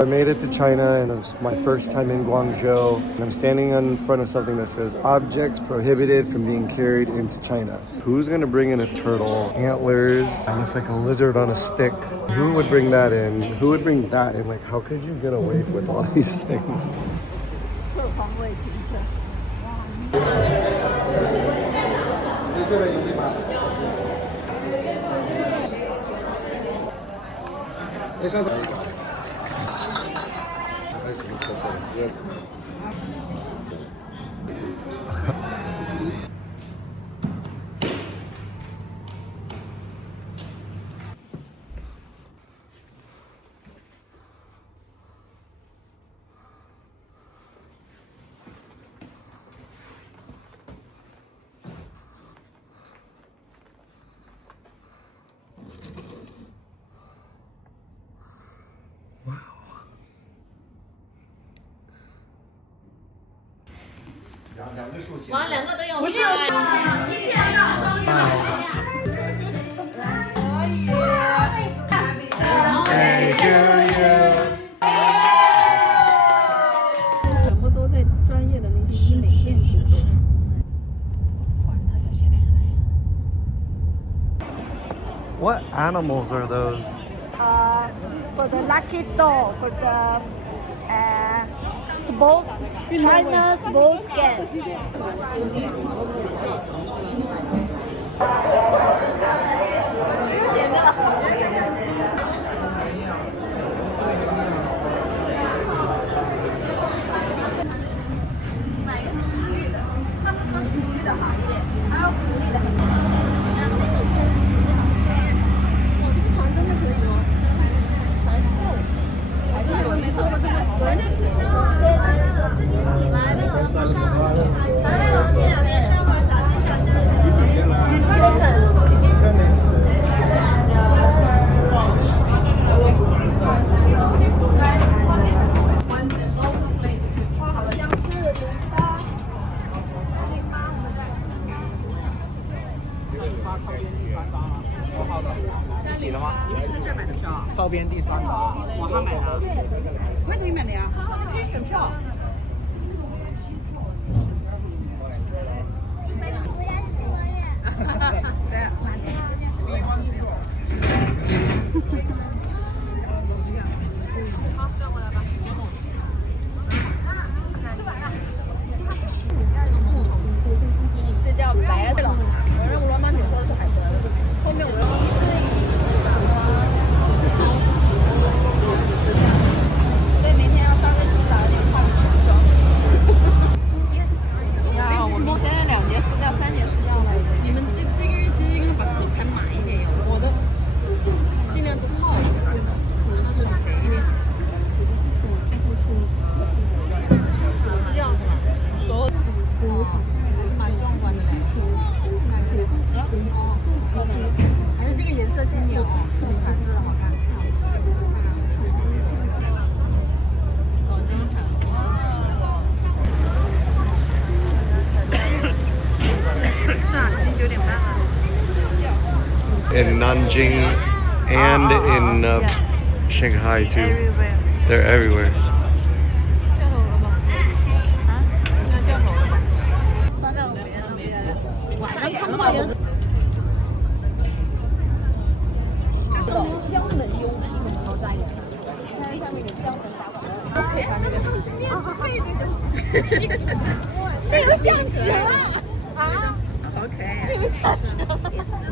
I made it to China and it's my first time in Guangzhou and I'm standing in front of something that says objects prohibited from being carried into China. Who's gonna bring in a turtle? Antlers, it looks like a lizard on a stick. Who would bring that in? Who would bring that in? Like, how could you get away with all these things?哇，两个都有。不是，线上双向。全部都在专业的那些医美店去做。What animals are those? For the lucky dog, for the small China small scale. 买一个体育的，他们说体育的好一点，还有福利的很。我这个床真的可以吗？还够，还是没错，反正这边起来的楼梯上，来了楼梯两边上滑，小心小心。洗了吗？你们是在这儿买的票？靠边第3个，网上买的？外头买的呀，可以省票。这叫白的了，我认为慢点说的是海豚，后面我要。对，每天要稍微洗澡，有点怕受伤。呀，我们现在2节私教，3节私教了。你们这个月其实应该把口才满一点，我的尽量多泡一点，让它爽肥一点。私教是吧？所有还是蛮壮观的嘞。还是这个颜色经典哦，彩色的好看。是啊，已经9点半了。In Nanjing and in Shanghai too. Everywhere. They're everywhere. 掉头了吗？啊？应该掉头了吧？晚上看不到颜色。这是香门优品超赞的，看上面的香门打广告。配合那个是面配的，这有相纸了啊！ Okay.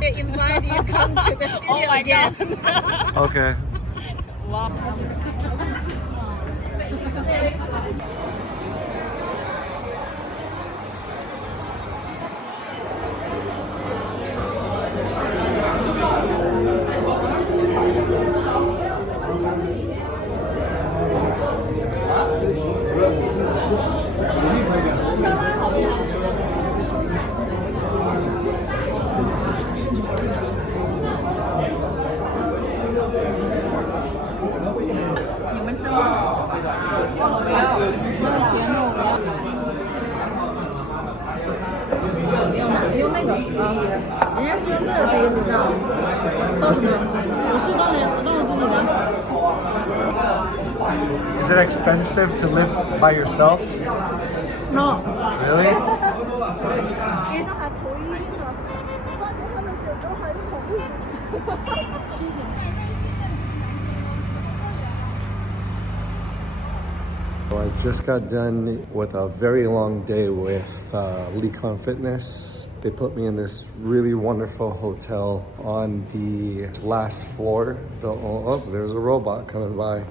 They invite you come to the studio again. Okay. Wow. Is it expensive to live by yourself? No. Really? 街上还头晕呢，发觉喝了酒之后还是恐怖。清醒。 So I just got done with a very long day with Leekon Fitness. They put me in this really wonderful hotel on the last floor. Oh, there's a robot coming by.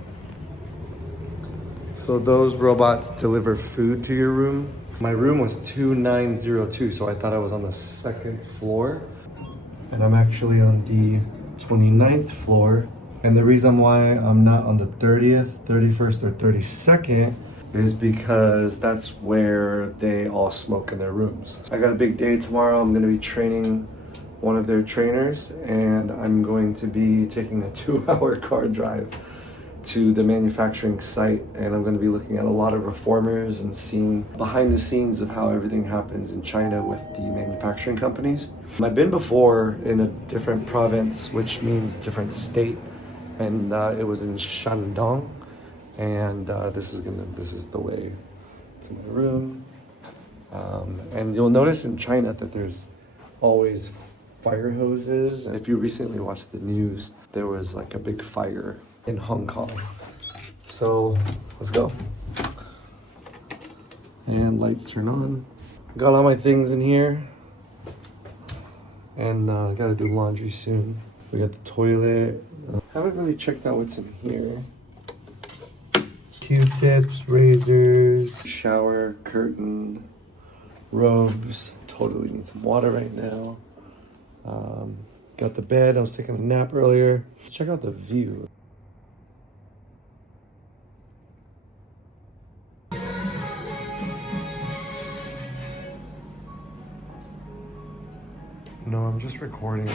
So those robots deliver food to your room. My room was 2902, so I thought I was on the second floor. And I'm actually on the 29th floor. And the reason why I'm not on the 30th, 31st, or 32nd is because that's where they all smoke in their rooms. I got a big day tomorrow. I'm going to be training one of their trainers, and I'm going to be taking a 2-hour car drive to the manufacturing site, and I'm going to be looking at a lot of reformers and seeing behind the scenes of how everything happens in China with the manufacturing companies. I've been before in a different province, which means different state, and it was in Shandong, and this is the way to my room. And you'll notice in China that there's always fire hoses. If you recently watched the news, there was like a big fire in Hong Kong. So let's go. And lights turn on. Got all my things in here, and gotta do laundry soon. We got the toilet. Haven't really checked out what's in here. Q-tips, razors, shower, curtain, robes. Totally need some water right now. Got the bed. I was taking a nap earlier. Let's check out the view. No, I'm just recording.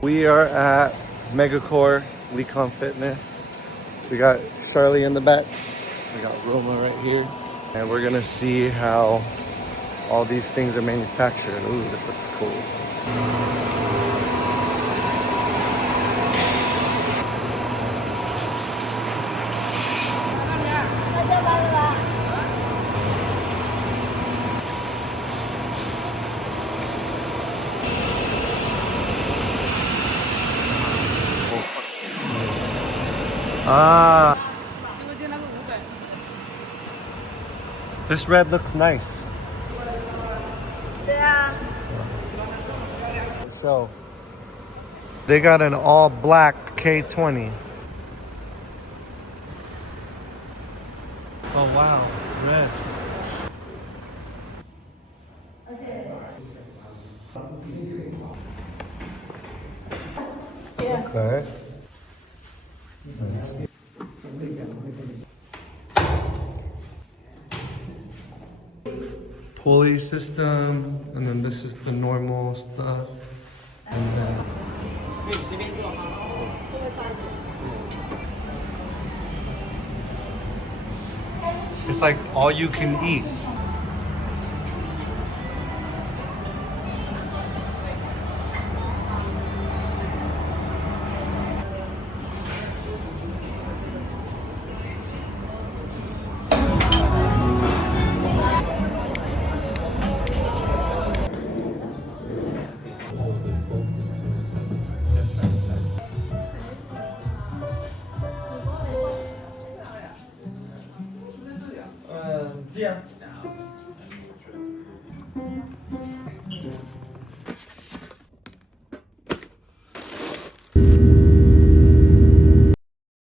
We are at MegaCore, Leekon Fitness. We got Charlie in the back. We got Roma right here. And we're gonna see how all these things are manufactured. Ooh, this looks cool. Ah. This red looks nice. Yeah. So, they got an all black K20. Oh wow, red. Okay. Nice. Pulley system, and then this is the normal stuff, and then it's like all you can eat.